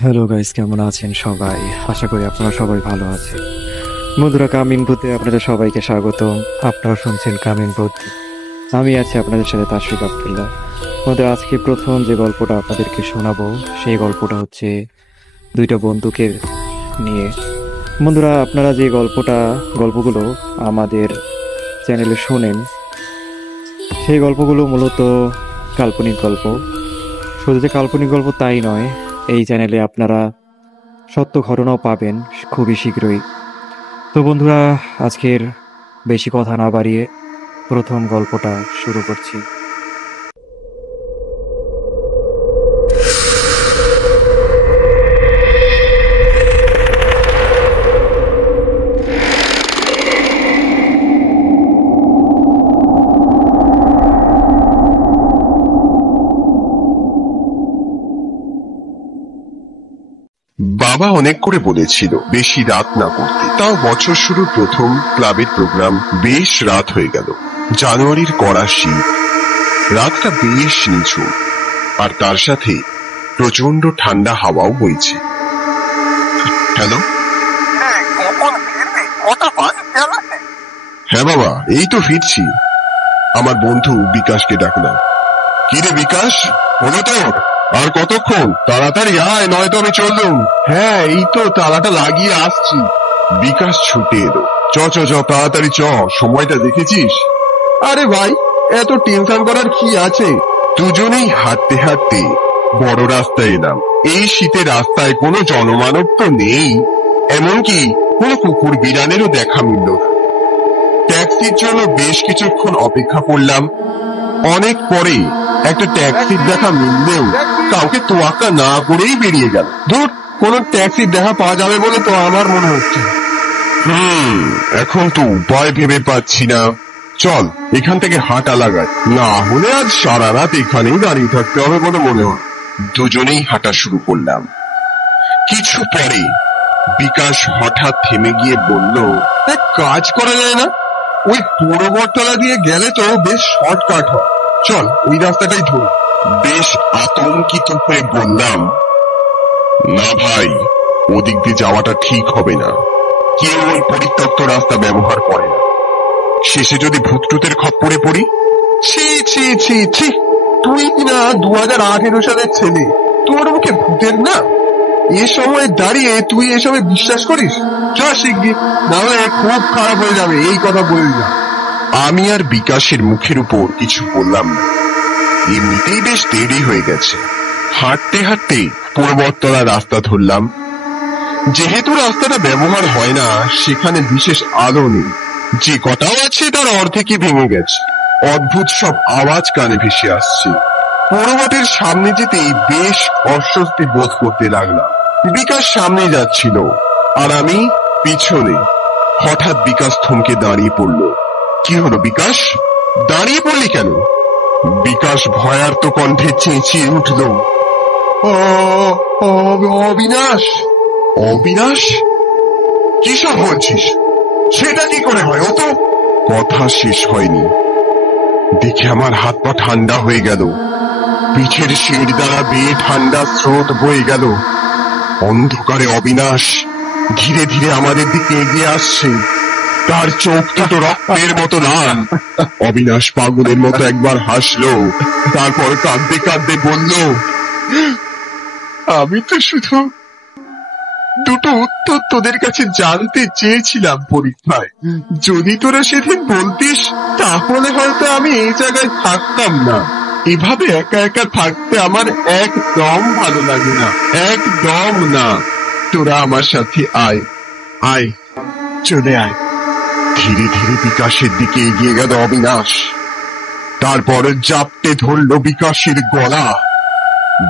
Hello guys, কেমন আছেন সবাই? আশা করি আপনারা সবাই ভালো আছেন। বন্ধুরা, কামিং বুথে আপনাদের সবাইকে স্বাগতম। আপনারা শুনছেন কামিং বুথ। আমি আছি আপনাদের সাথে তাশফিক আব্দুল্লাহ। আমাদের আজকে প্রথম যে গল্পটা আপনাদেরকে শোনাবো, সেই গল্পটা হচ্ছে দুইটা বন্দুকের নিয়ে। বন্ধুরা, আপনারা যে গল্পগুলো আমাদের চ্যানেলে শোনেন, সেই গল্পগুলো মূলত কাল্পনিক গল্প। শুধু যে কাল্পনিক গল্প তাই নয়, এই চ্যানেলে আপনারা সত্য ঘটনাও পাবেন খুবই শীঘ্রই। তো বন্ধুরা, আজকের বেশি কথা না বাড়িয়ে প্রথম গল্পটা শুরু করছি। বাবা অনেক করে বলেছিল বেশি রাত না করতে, তাও বছর শুরুর প্রথম ক্লাবের প্রোগ্রাম বেশ রাত হয়ে গেল। জানুয়ারির কড়া শীত, রাতটা বেশ নিঝুম, আর তার সাথে প্রচন্ড ঠান্ডা হাওয়াও বইছে। হ্যালো, হ্যাঁ বাবা, এই তো ফিরছি। আমার বন্ধু বিকাশকে ডাকলাম। কিরে বিকাশ, হলো তোর? আর কতক্ষণ? তাড়াতাড়ি আয়, নয়তো আমি চললুম। হ্যাঁ, এই তো তালাটা লাগিয়ে আসছি। বিকাশ ছুটে এলো। চ চ চ, তাড়াতাড়ি চ, সময়টা দেখেছিস? আরে ভাই, এত টেনশন করার কি আছে? দুজনেই হাঁটতে হাঁটতে বড় রাস্তায় এলাম। এই শীতে রাস্তায় কোনো জনমানব তো নেই, এমনকি কোনো কুকুর বিড়ালেরও দেখা মিলল না। ট্যাক্সির জন্য বেশ কিছুক্ষণ অপেক্ষা করলাম। অনেক পরে একটা ট্যাক্সির দেখা মিললেও কাউকে তোয়াক্কা না করেই বেরিয়ে গেল। ধুর, কোন ট্যাক্সির দেখা পাওয়া যাবে বলে তো আমার মনে হচ্ছে। এখন তো উপায় ভেবে পাচ্ছি না। চল, এখান থেকে হাঁটা লাগাই, না হলে আজ সারা রাত এখানেই দাঁড়িয়ে থাকতে হবে বলে মনে হয়। দুজনেই হাঁটা শুরু করলাম। কিছু পরে বিকাশ হঠাৎ থেমে গিয়ে বলল, এক কাজ করা যায় না? ওই পুরো বটতলা দিয়ে গেলে তো বেশ শর্টকাট হয়, চল ওই রাস্তাটাই ধরি। বেশ আতঙ্কিত হয়ে বললাম, না ভাই, ওদিক দিয়ে যাওয়াটা ঠিক হবে না। কেউ ওই পরিত্যক্ত রাস্তা ব্যবহার করে না। শেষে যদি ভূতটুতের খপ্পরে পড়ি। ছি ছি ছি ছি, তুই কিনা 2018 সালের ছেলে, তোর মুখে ভূতের না? এ সময় দাঁড়িয়ে তুই এসবে বিশ্বাস করিস? চল শিগগির, নাহলে খুব খারাপ হয়ে যাবে, এই কথা বলবি না। আমি আর বিকাশের মুখের উপর কিছু বললাম না। এমনিতেই বেশ দেরি হয়ে গেছে। হাঁটতে হাঁটতে পূর্বতলা রাস্তা ধরলাম। যেহেতু রাস্তাটা ব্যবহার হয় না, সেখানে বিশেষ আলো নেই। যে কটাও আছে তার অর্ধেকই ভেঙে গেছে। অদ্ভুত সব আওয়াজ কানে ভেসে আসছে। পৌরবাটের সামনে যেতেই বেশ অস্বস্তি বোধ করতে লাগলাম। বিকাশ সামনে যাচ্ছিল আর আমি পিছনে। হঠাৎ বিকাশ থমকে দাঁড়িয়ে পড়ল। কি হলো বিকাশ, দাঁড়িয়ে পড়লি কেন? বিকাশ ভয়ার্ত কণ্ঠে চেঁচিয়ে উঠল, অবিনাশ! অবিনাশ? কি সব বলছিস? সেটা কি করে হয়? ও তো... কথা শেষ হয়নি, দেখে আমার হাত পা ঠান্ডা হয়ে গেল। পিঠের শির দ্বারা বেয়ে ঠান্ডা স্রোত বয়ে গেল। অন্ধকারে অবিনাশ ধীরে ধীরে আমাদের দিকে এগিয়ে আসছে। তার চোখ দুটো রক্তের মতো লাল। অবিনাশ পাগলের মতো একবার হাসলো, তারপর কাঁদতে কাঁদতে বলল, আমি তো শুধু দুটো উত্তর তোদের কাছে জানতে চেয়েছিলাম পরীক্ষায়। যদি তোরা সেদিন বলতিস, তাহলে হয়তো আমি এই জায়গায় থাকতাম না। এভাবে একা একা থাকতে আমার একদম ভালো লাগে না, একদম না। তোরা আমার সাথে আয়, আয়, চলে আয়। ধীরে ধীরে বিকাশের দিকে এগিয়ে গেল অবিনাশ। তারপর জাপটে ধরল বিকাশের গলা।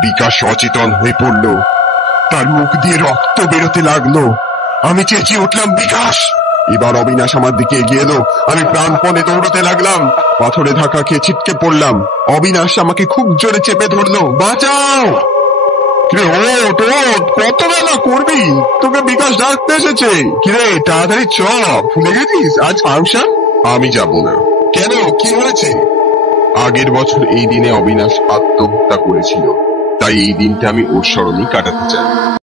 বিকাশ অচেতন হয়ে পড়ল, তার মুখ দিয়ে রক্ত বেরোতে লাগলো। আমি চেঁচিয়ে উঠলাম, বিকাশ! এবার অবিনাশ আমার দিকে এগিয়ে এলো। আমি প্রাণপণে দৌড়তে লাগলাম। পাথরে ধাক্কা খেয়ে ছিটকে পড়লাম। অবিনাশ আমাকে খুব জোরে চেপে ধরলো। বাঁচাও! কত বেলা করবি? তোকে বিকাশ ডাকতে এসেছে। কিরে, তাড়াতাড়ি চ, ভুলে গেছিস আজ ফাংশন? আমি যাব না। কেন, কি হয়েছে? আগের বছর এই দিনে অবিনাশ আত্মহত্যা করেছিল, তাই এই দিনটা আমি ওর স্মরণেই কাটাতে চাই।